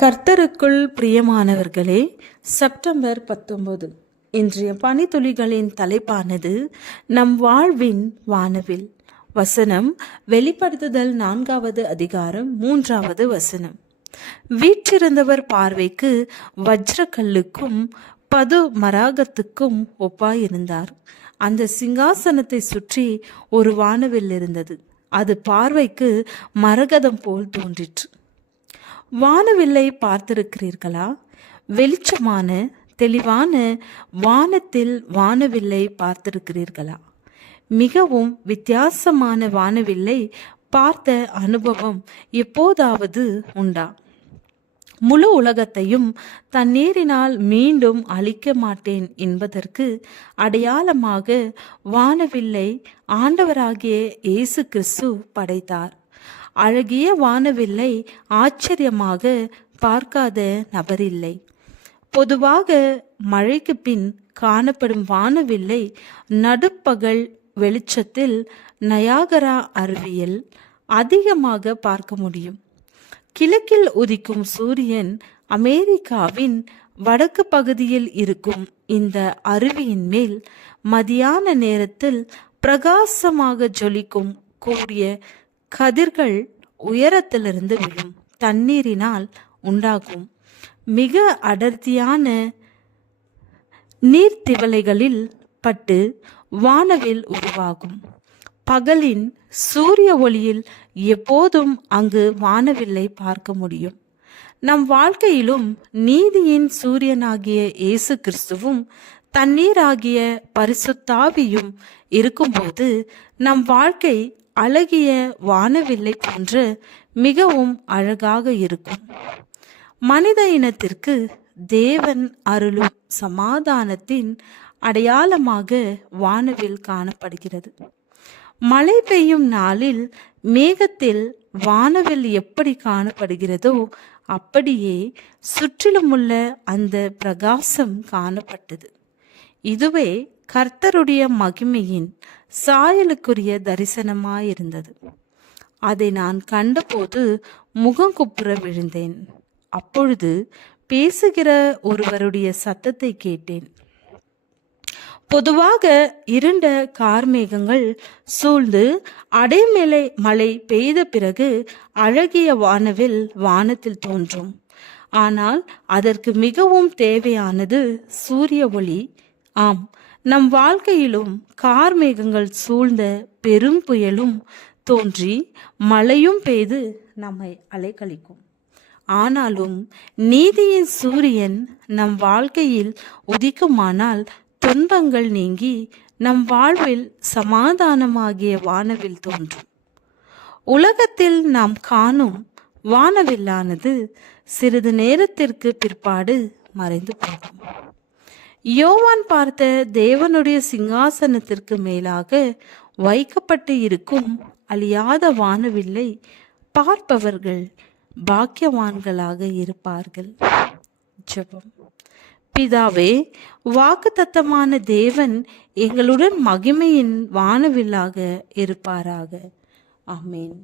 கர்த்தருக்குள் பிரியமானவர்களே, செப்டம்பர் 19 இன்றைய பனித்துளிகளின் தலைப்பானது நம் வாழ்வின் வானவில். வசனம் வெளிப்படுத்துதல் 4வது அதிகாரம் 3வது வசனம். வீற்றிருந்தவர் பார்வைக்கு வஜ்ரக்கல்லுக்கும் பது மராகத்துக்கும் ஒப்பாயிருந்தார். அந்த சிங்காசனத்தை சுற்றி ஒரு வானவில் இருந்தது. அது பார்வைக்கு மரகதம் போல் தோன்றிற்று. வானவில்லை பார்த்திருக்கிறீர்களா? வெளிச்சமான தெளிவான வானத்தில் வானவில்லை பார்த்திருக்கிறீர்களா? மிகவும் வித்தியாசமான வானவில்லை பார்த்த அனுபவம் எப்போதாவது உண்டா? முழு உலகத்தையும் தண்ணீரினால் மீண்டும் அழிக்க மாட்டேன் என்பதற்கு அடையாளமாக வானவில்லை ஆண்டவராகிய இயேசு கிறிஸ்து படைத்தார். அழகிய வானவில்லை ஆச்சரியமாக பார்க்காத நபரில்லை. பொதுவாக மழைக்கு பின் காணப்படும் வானவில்லை நடுப்பகல் வெளிச்சத்தில் நயாகரா அருவியில் அதிகமாக பார்க்க முடியும். கிழக்கில் உதிக்கும் சூரியன் அமெரிக்காவின் வடக்கு பகுதியில் இருக்கும் இந்த அருவியின் மேல் மதியான நேரத்தில் பிரகாசமாக ஜொலிக்கும் கூடிய கதிர்கள் உயரத்திலிருந்து விழும் தண்ணீரினால் உண்டாகும் மிக அடர்த்தியான நீர்த்திவலைகளில் பட்டு வானவில் உருவாகும். பகலின் சூரிய ஒளியில் எப்போதும் அங்கு வானவில்லை பார்க்க முடியும். நம் வாழ்க்கையிலும் நீதியின் சூரியனாகிய இயேசு கிறிஸ்துவும் தண்ணீராகிய பரிசுத்தாவியும் இருக்கும்போது நம் வாழ்க்கை அழகிய வானவில்லை போன்று மிகவும் அழகாக இருக்கும். மனித இனத்திற்கு தேவன் அருளும் சமாதானத்தின் அடையாளமாக வானவில் காணப்படுகிறது. மழை பெய்யும் நாளில் மேகத்தில் வானவில் எப்படி காணப்படுகிறதோ அப்படியே சுற்றிலுமுள்ள அந்த பிரகாசம் காணப்பட்டது. இதுவே கர்த்தருடைய மகிமையின் சாயலுக்குரிய தரிசனமாயிருந்தது. அதை நான் கண்டபோது முகங்குப்புற விழுந்தேன். அப்பொழுது பேசுகிற ஒருவருடைய சத்தத்தை கேட்டேன். பொதுவாக இருண்ட கார்மேகங்கள் சூழ்ந்து அடைமலை மழை பெய்த பிறகு அழகிய வானவில் வானத்தில் தோன்றும். ஆனால் அதற்கு மிகவும் தேவையானது சூரிய ஒளி. ஆம், நம் வாழ்க்கையிலும் கார்மேகங்கள் சூழ்ந்த பெரும் புயலும் தோன்றி மழையும் பெய்து நம்மை அலைக்கழிக்கும். ஆனாலும் நீதியின் சூரியன் நம் வாழ்க்கையில் உதிக்குமானால் துன்பங்கள் நீங்கி நம் வாழ்வில் சமாதானமாகிய வானவில் தோன்றும். உலகத்தில் நாம் காணும் வானவில்லானது சிறிது நேரத்திற்கு பிற்பாடு மறைந்து போகும். யோவான் பார்த்த தேவனுடைய சிங்காசனத்திற்கு மேலாக வைக்கப்பட்டு இருக்கும் அழியாத வானவில்லை பார்ப்பவர்கள் பாக்கியவான்களாக இருப்பார்கள். ஜெபம். பிதாவே, வாக்குத்தத்தமான தேவன் எங்களுடன் மகிமையின் வானவில்லாக இருப்பாராக. ஆமென்.